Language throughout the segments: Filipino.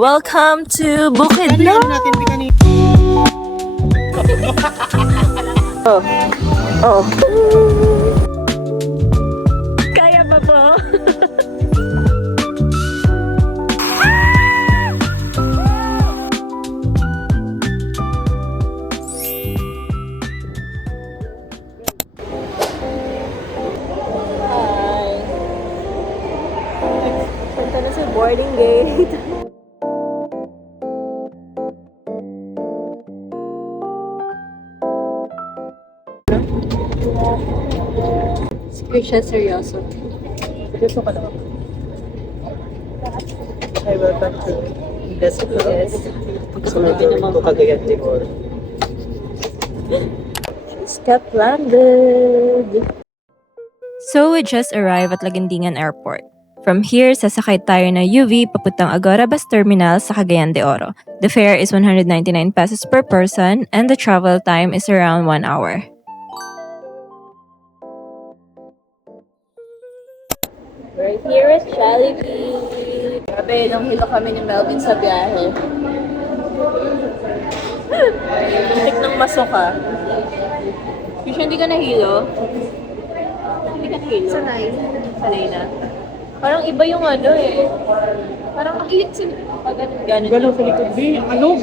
Welcome to Bukidnon! Oh. Oh. Kaya ba po? Hi. Punta na sa boarding gate. Sige siya, seryoso. Seryoso ka naman. Hi, welcome to Desk Club. Yes. Pagkakagawa ko Cagayan de Oro. Step landed. So we just arrived at Lagandingan Airport. From here, sasakay tayo na UV papuntang Agora Bus Terminal sa Cagayan de Oro. The fare is 199 pesos per person and the travel time is around 1 hour. Right here at Jollibee. Grabe, nung hilo kami ni Melvin sa biyahe. Muntik ng masuka. Kisha, hindi ka nahilo? Hindi ka nahilo? Sanay. Sanay na. Parang iba yung ano eh. Parang ang ilit sin... Ganun. Gano'n sa likod, B. Ano?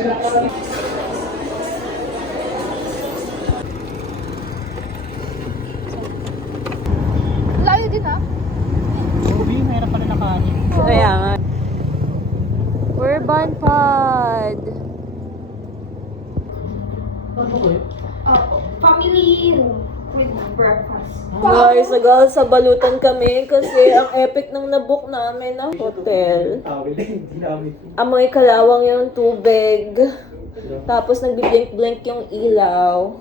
Layo din ha? B, mayroon pala nakanin. Kaya nga. Urban Pod. Family with breakfast. Guys, nagal sa balutan kami kasi ang epic ng nabook namin na hotel. Tawil din, hindi namin. Amoy kalawang yung tubig. Tapos nagbi-blink-blink yung ilaw.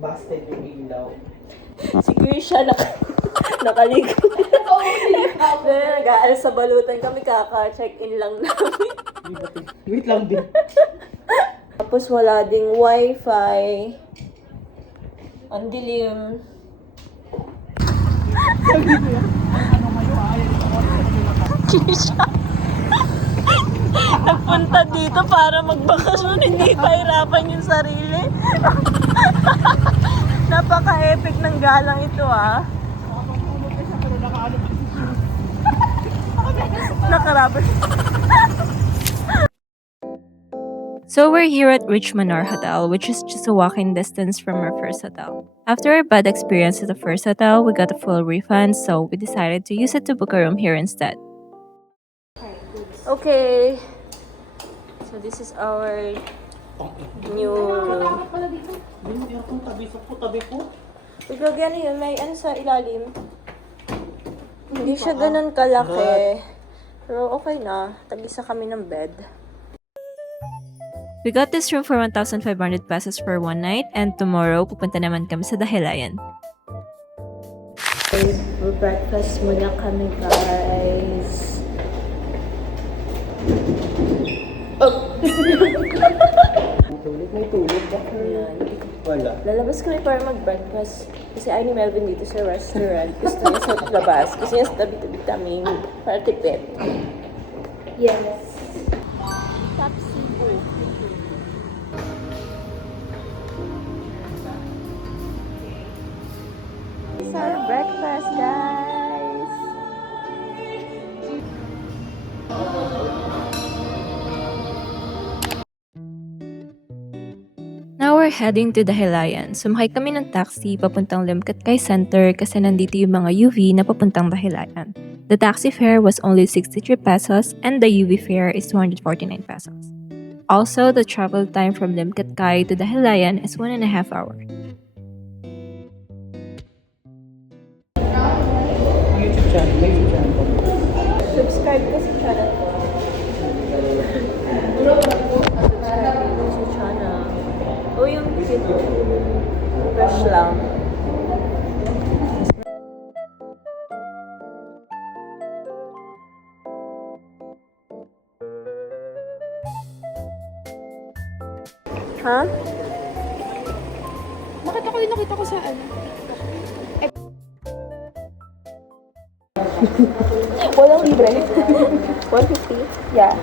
Busted yung ilaw. Si Krisha nakaligo. Nag-aaral sa balutan kami, kaka-check-in lang namin. Wait lang din. Tapos wala ding wifi. Ang dilim. Krisha. Nagpunta dito para magbakasyon, hindi pahirapan yung sarili. Napaka-epic ng galang ito ah. Nakarabas. So we're here at Rich Manor Hotel, which is just a walking distance from our first hotel. After our bad experience at the first hotel, we got a full refund, so we decided to use it to book a room here instead. Okay. So this is our new room. Tabi ko. Tignan yan yun, may ano sa ilalim. Hindi siya ganun kalaki. Pero okay na. Tag-isa kami ng bed. We got this room for 1,500 pesos for one night and tomorrow pupunta naman kami sa Dahilayan. For breakfast muna kami, guys. Oh! May tulog ba? Ayan. Wala. Lalabas kami para mag-breakfast. Kasi ayaw ni Melvin dito sa restaurant. Gusto niya sa labas. Gusto niya sa tabi-tabi kami para tipid. Yes. It's our breakfast, guys! Now we're heading to Dahilayan. Sumakay kami ng taxi papuntang Limcatkay Center kasi nandito yung mga UV na papuntang Dahilayan. The taxi fare was only 63 pesos and the UV fare is 249 pesos. Also, the travel time from Limcatkay to Dahilayan is 1.5 hours. YouTube channel. May YouTube channel ko. Subscribe ka sa channel ko. Subscribe ka sa channel. O yung fresh lang. Ha? Bakit ako din nakita ko sa ano? Walang libre. 150? Yeah.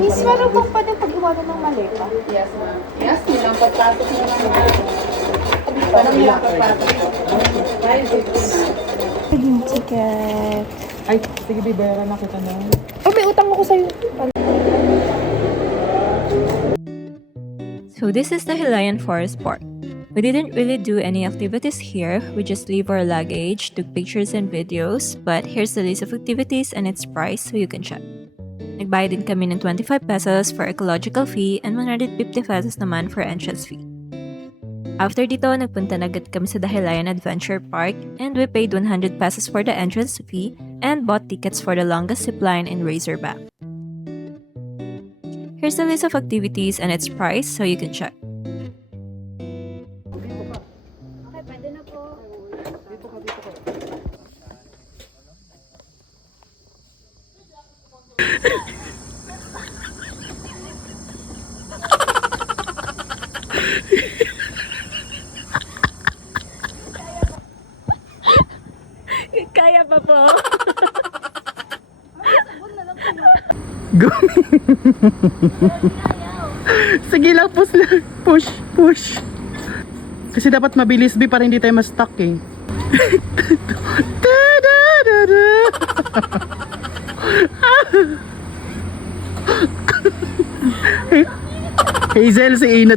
Miss, meron bang pwede pag-iwanan ng maleta? Yes, ma'am. Yes, nilang pagpasok na lang. Parang nilang pagpasok. Dahil dito na. Ticket. Ay, sige, bayaran na kita na. Oh, may utang ako sa'yo. So this is the Halayan Forest Park. We didn't really do any activities here, we just leave our luggage, took pictures and videos, but here's the list of activities and its price so you can check. Nagbayad din kami ng 25 pesos for ecological fee and 150 pesos naman for entrance fee. After dito, nagpunta na agad kami sa the Halayan Adventure Park and we paid 100 pesos for the entrance fee and bought tickets for the longest zipline in Razorback. Here's the list of activities and its price so you can check. Okay, pwede na po. Kaya pa po. Sige lang, push lang. Push, push. Kasi dapat mabilis, B, para hindi tayo ma-stuck eh. Da-da-da-da. Hazel, si Ina.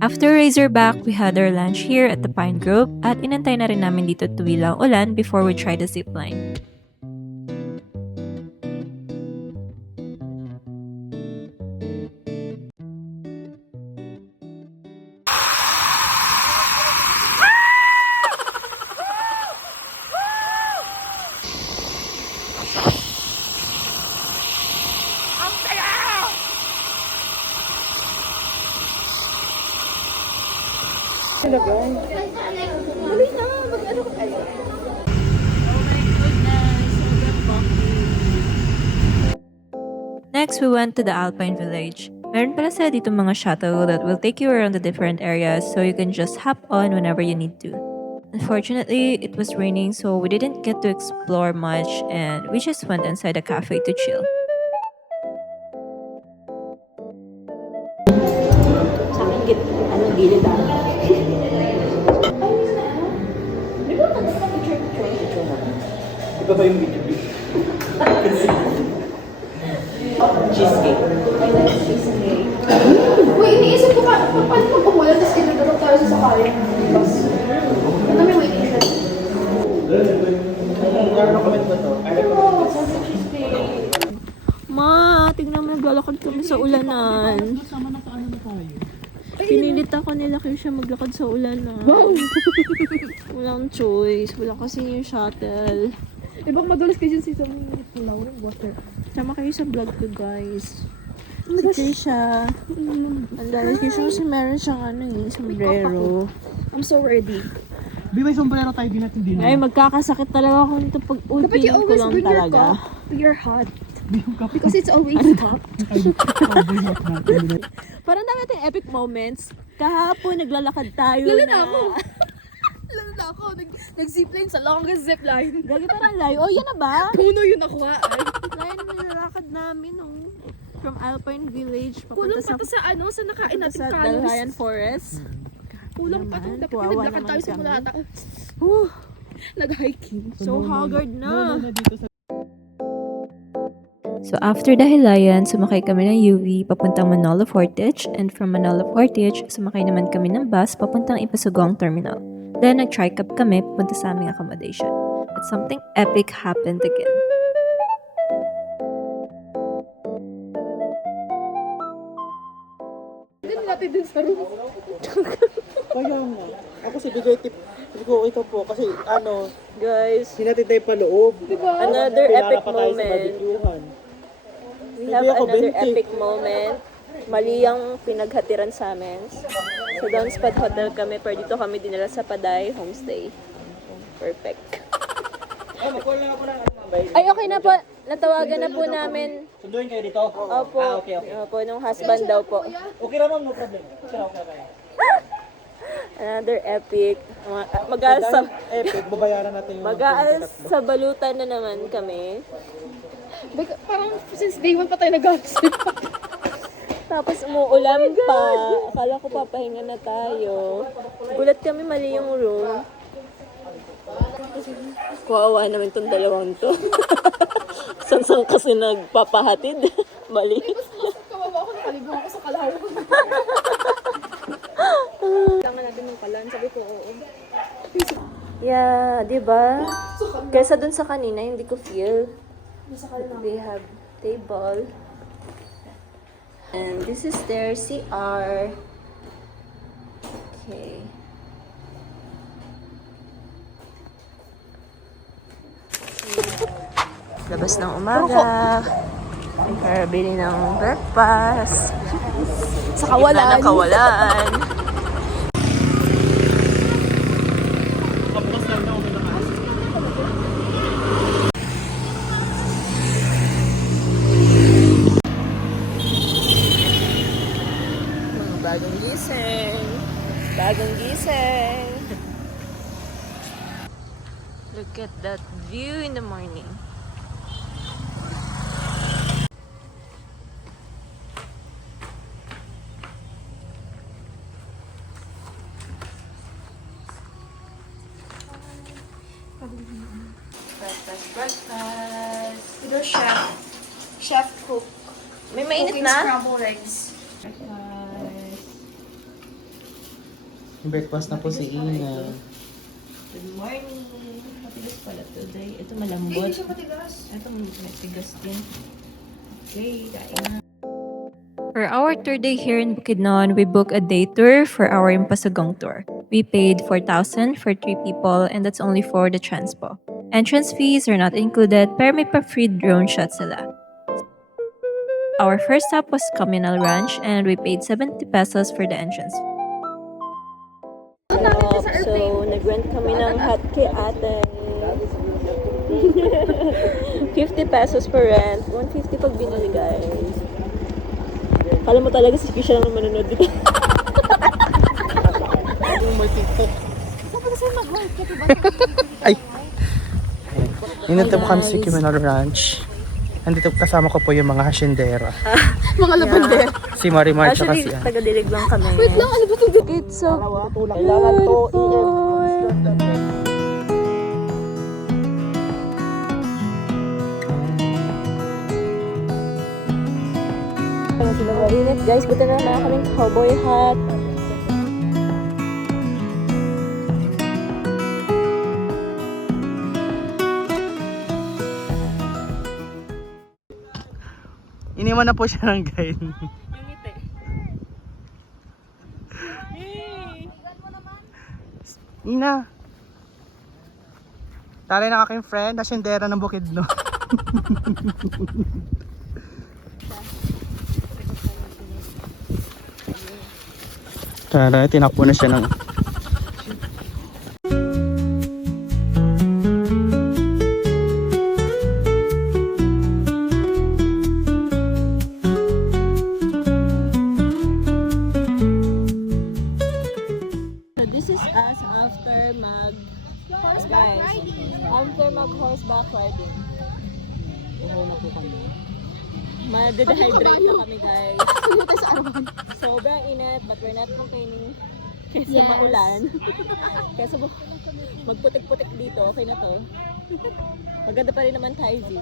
After Razorback, we had our lunch here at the Pine Grove at inantay na rin namin dito tuwila ang ulan before we try the zipline. Next, we went to the Alpine Village. Meron pala sila dito mga shuttle that will take you around the different areas so you can just hop on whenever you need to. Unfortunately, it was raining so we didn't get to explore much and we just went inside a cafe to chill. Sa akin, gilid ah. Iba ba yung video? Cheesecake. Uy, iniisip ko paano magpamulan tapos kinadalok tayo sa sakayan. Ano may waiting shed? Comment ba to? Ma, tignan mo naglalakad kami sa ulanan. Sama na sa ano na tayo? Pinilit ako nila kayo siya maglakad sa ulanan. Wow! Walang choice. Wala kasi yung shuttle. Ibang madulas kasi sa may flower ng water. Sama kayo sa vlog ko, guys. Si Krisha. Ang dahil Krisha kasi meron siyang sombrero. I'm so ready. Bi, may sombrero tayo, di natin din. Ay, magkakasakit talaga ako nito pag Dapat you ulpihin ko always lang bring your talaga. cup to your hut. Bi, yung kape. Because it's always hot. Cowboy hat natin. Parang dami natin epic moments. Kahapon, naglalakad tayo Lalo na. na ako. Lalo na ako. Nag-zipline sa longest zipline. Gagi parang layo. Oh, yan na ba? Puno yun ako ha. Layo na nilalakad namin, oh. From Alpine Village, Kulang papunta pa to sa ano, sa nakain natin sa calories. Dalhayan Forest. Kulang pa to. Naman, Dapat kawawa naglakad naman tayo kami. simula tayo. Whew, Nag-hiking. so haggard na. Dito sa So after the Hilayan, sumakay kami ng UV papuntang Manolo Fortich and from Manolo Fortich, sumakay naman kami ng bus papuntang Ipasugong Terminal. Then nag-tricab kami papunta sa aming accommodation. But something epic happened again. Kaya nga. Ako si bigay tip. Sabi ko, ito po. Kasi ano, Guys, hinatid tayo pa loob. another epic moment. barbecue-han. We have Hindi ako another 20. epic moment. Mali ang pinaghatiran sa amin. Sa Downspad Hotel kami, pero dito kami dinala sa Paday Homestay. Perfect. Ay, okay na po. Natawagan na po namin. Sunduin kayo dito? Opo. Okay. Opo, nung husband daw po. Okay naman, no problem. Okay. Another epic. Mag-aal sa, Epic, babayaran natin yung mag-aal sa balutan na naman kami. Parang since day 1 pa tayo nag-alas. Tapos umuulan pa. Akala ko papahinga na tayo. Gulat kami mali yung room. Kuwawa naman tong dalawang to. Sansang kasi nagpapahatid. Mali. Kawawa ako, nakalibong ako sa kalaw. Kailangan natin ng kalan. Sabi ko, oo. Yeah, di ba? Kaysa dun sa kanina, hindi ko feel. They have table. And this is their CR. Okay. Labas ng umaga. Para bili ng breakfast. Sa kawalan. Nakawalan. Mga bagong gising. Bagong gising. Look at that view in the morning. Breakfast. Ito, chef. Chef cook. May mainit Cooking na? scrambled eggs. breakfast na po si Ina. Good morning. Matigas pala today. Ito Hindi malambot. siya matigas. Ito matigas din. Okay, kain na. For our third day here in Bukidnon, we booked a day tour for our Impasugong tour. We paid 4,000 for 3 people and that's only for the transpo. Entrance fees are not included pero may pa-free drone shot sila. Our first stop was Communal Ranch and we paid 70 pesos for the entrance fee. So, nag-rent kami ng hut kay ate. 50 pesos per rent. 150 pag binili, guys. Kala mo talaga si Fisher ang manonood dito. Ay! Inito po kami sa Communal Ranch. Nandito kasama ko po yung mga hasyendera. Mga labander. Si Marimar tsaka Actually, si Ann. taga-dilig lang kami. Wait lang, ano ba ito? It's so Kailangan to Mainit, guys. Buti na naman kaming cowboy hat. Iniwan na po siya ng guide. Ina. Tali ng aking friend, hasyendera ng Bukidnon. Tara, tinakbo na siya ng... So this is us after horseback riding. After horseback riding. Ma-dehydrate na kami, guys. Sobrang init, but we're not complaining. Kesa maulan. Kesa magputik-putik dito, okay na to. Maganda pa rin naman tayo, G.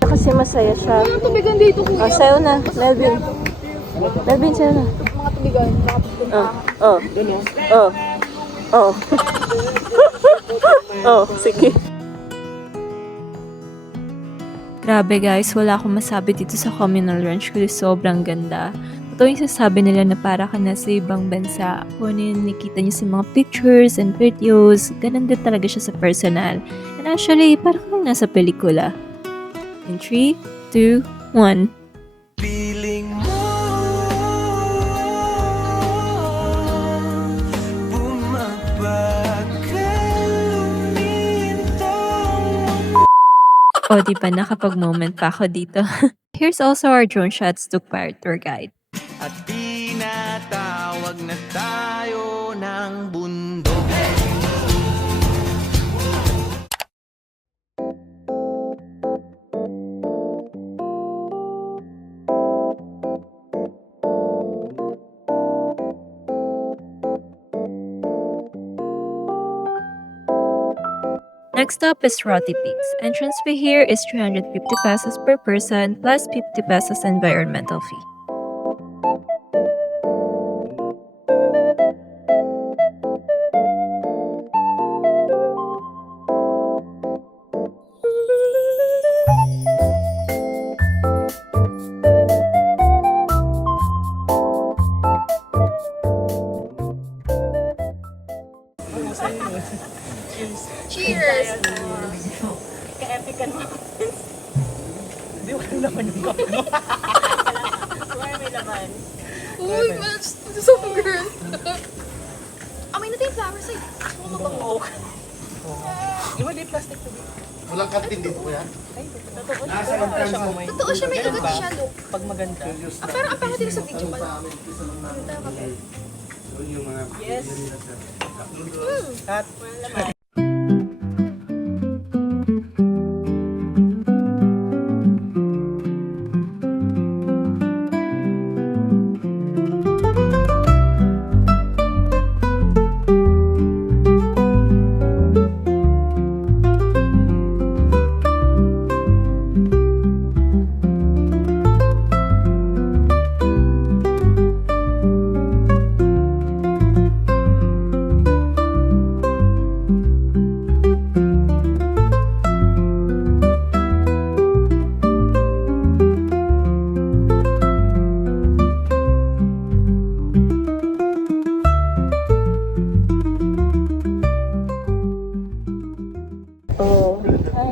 Kasi masaya siya. Ang tubigan dito, kuya. Sayo na, Melvin. Melvin, sayo na. Mga tubigan. Oh, sige. Grabe guys, wala akong masabi dito sa communal ranch kasi sobrang ganda. Ito yung sasabi nila na para ka na sa ibang bansa. Kung ano yung nakita niyo sa mga pictures and videos, ganun din talaga siya sa personal. And actually, parang kang nasa pelikula. In 3, 2, 1. Piling mo O diba, nakapag-moment pa ako dito. Here's also our drone shots took by our tour guide. at tinatawag na tayo ng bundok. Next stop is Roti Peaks. Entrance fee here is 350 pesos per person plus 50 pesos environmental fee. Cheers! Ka-epican mo. Hindi ko naman yung cup mo. Swear may laman. Uy, mas so girl. Amoy natin yung flower side. Gusto ko mabango. Iba di plastic to be. Walang kantin dito ko yan. Ay, totoo siya. Totoo siya, may igat siya, look. Pag maganda. Parang ang pangat nila sa video pala. Yes. Cut.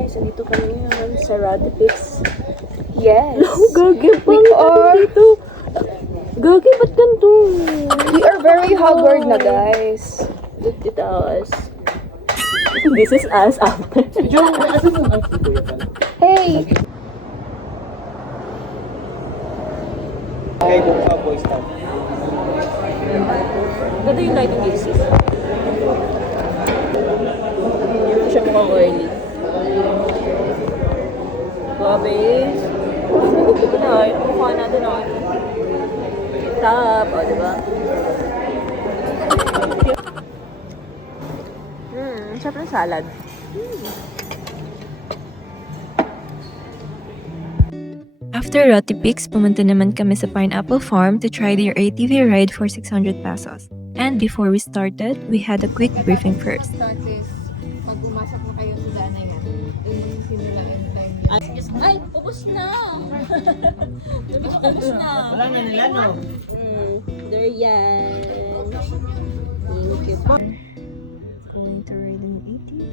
So dito kami ngayon sa Roti Peaks. Yes! Gagi pa dito. Gagi, ba't ganito? We are very haggard na, guys. Look at us. This is us after. Hey! Okay, doon sa boys town. Ganda yung lighting dito, sis. Hindi siya mukhang oily. Grabe. Ito na, yung mukha natin na. Top, o, diba? Sarap ng salad. After Roti Peaks, pumunta naman kami sa Pineapple Farm to try their ATV ride for 600 pesos. And before we started, we had a quick briefing first. Start is, pag umasak na kayo sa dana yan, doon yung simula and time yun. Ay, ubos na! Ubos na! Wala na nila, no? There yan. Thank you. Going to ride an ATV.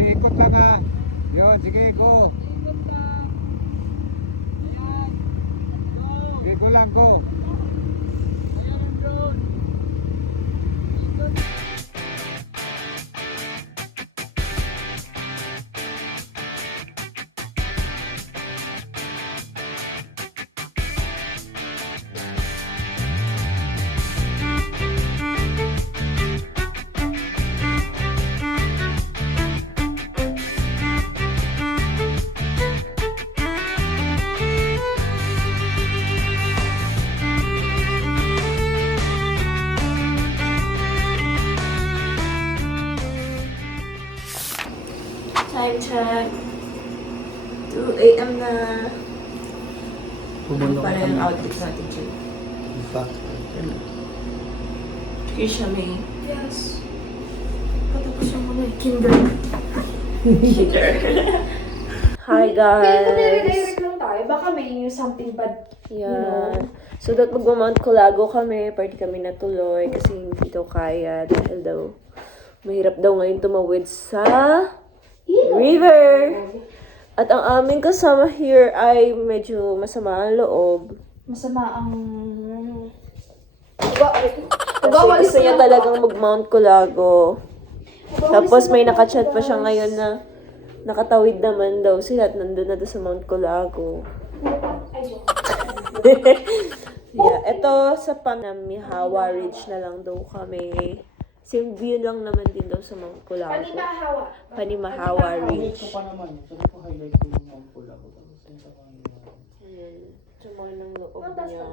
Ikot ka nga. Yun, sige, go. Sige, go lang, go. Time check. 2 a.m. na. Bumulong Para kami. yung outfit natin dyan. Back. Trisha May. Yes. Patapos yung mga kinder. Kinder. Hi Wait, guys! redirect lang tayo. Baka may something bad. Yeah. So that magmamount Colago kami, party kami natuloy kasi hindi daw kaya dahil daw mahirap daw ngayon tumawid sa river. At ang aming kasama here ay medyo masama ang loob. Masama ang... Kasi gusto niya talagang mag-mount Colago. Tapos may nakachat pa siya ngayon na nakatawid naman daw sila at nandun na daw sa Mount Colago. Yeah, ito sa Panamihawa Ridge na lang daw kami. Same view lang naman din daw sa Mount Colago. Panimahawa. Panimahawa Highlight Ridge. ko pa naman. Sabi ko highlight ko yung mga pula ko. Tapos yung sa kanina. Ayan. Sama ng loob niya.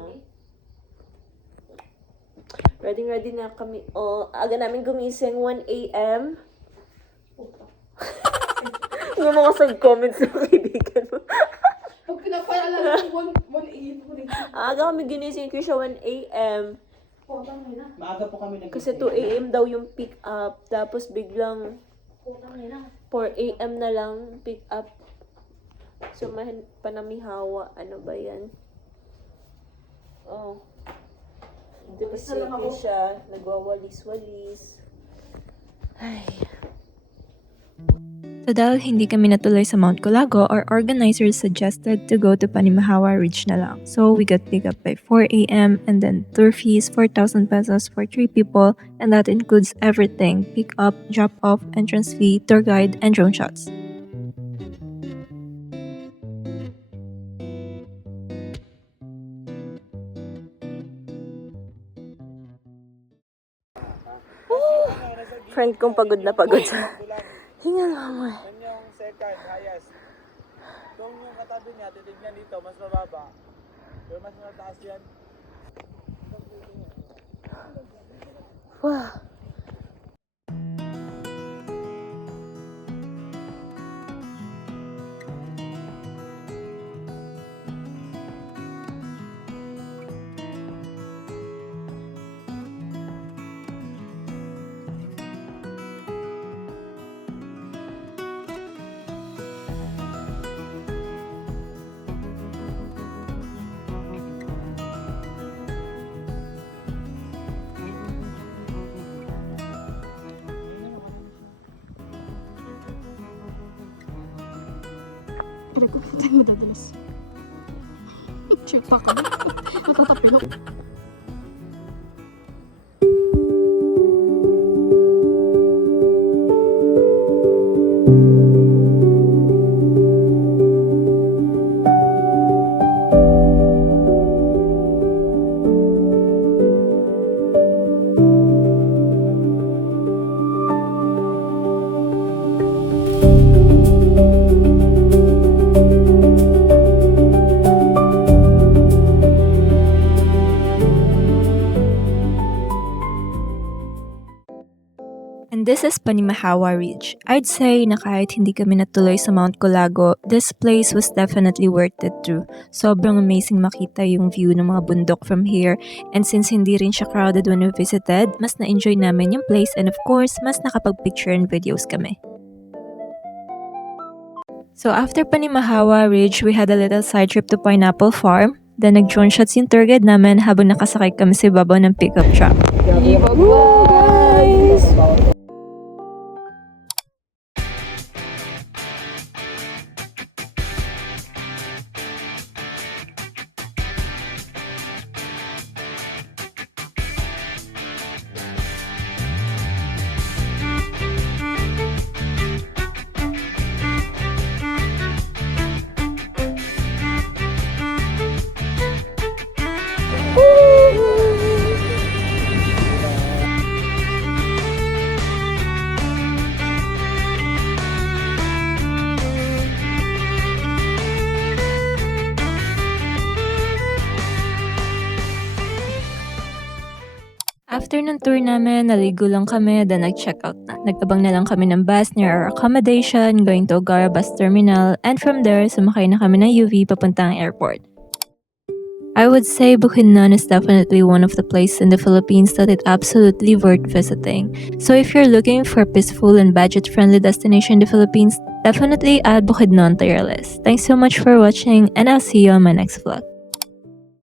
Ready na kami. Oh, aga namin gumising 1 a.m. Yung mga sub-comments ng kaibigan mo. Pag pinapaalala ko, 1 Aga kami ginising ko siya 1 a.m. Putang ina. Maaga po kami Kasi 2 a.m. daw yung pick up. Tapos biglang Putang ina. 4 a.m. na lang pick up. So, Panamihawa. Ano ba yan? Oh. Diba si siya, nagwawalis-walis. Ay. So dahil hindi kami natuloy sa Mount Colago, our organizers suggested to go to Panimahawa Ridge na lang. So we got picked up by 4 a.m. and then tour fees 4,000 pesos for 3 people, and that includes everything: pick up, drop off, entrance fee, tour guide, and drone shots. Friend kong pagod na pagod sa hinga naman. Yan yung second highest. Kung yung katabi niya, titignan dito, mas mababa. Pero mas mataas yan. Wow. Pero kung putang madalas. Chill pa ka. Matatapilok. And this is Panimahawa Ridge. I'd say na kahit hindi kami natuloy sa Mount Colago, this place was definitely worth it too. Sobrang amazing makita yung view ng mga bundok from here, and since hindi rin siya crowded when we visited, mas na-enjoy namin yung place, and of course, mas nakapag-picture and videos kami. So after Panimahawa Ridge, we had a little side trip to Pineapple Farm. Then nag-drone shots yung tour guide namin habang nakasakay kami sa ibabaw ng pickup truck. Guys! After ng tour namin, naligo lang kami, then nag-check out na. Nagtabang na lang kami ng bus near our accommodation, going to Ogara Bus Terminal, and from there, sumakay na kami ng UV papuntang airport. I would say Bukidnon is definitely one of the places in the Philippines that is absolutely worth visiting. So if you're looking for a peaceful and budget-friendly destination in the Philippines, definitely add Bukidnon to your list. Thanks so much for watching, and I'll see you on my next vlog.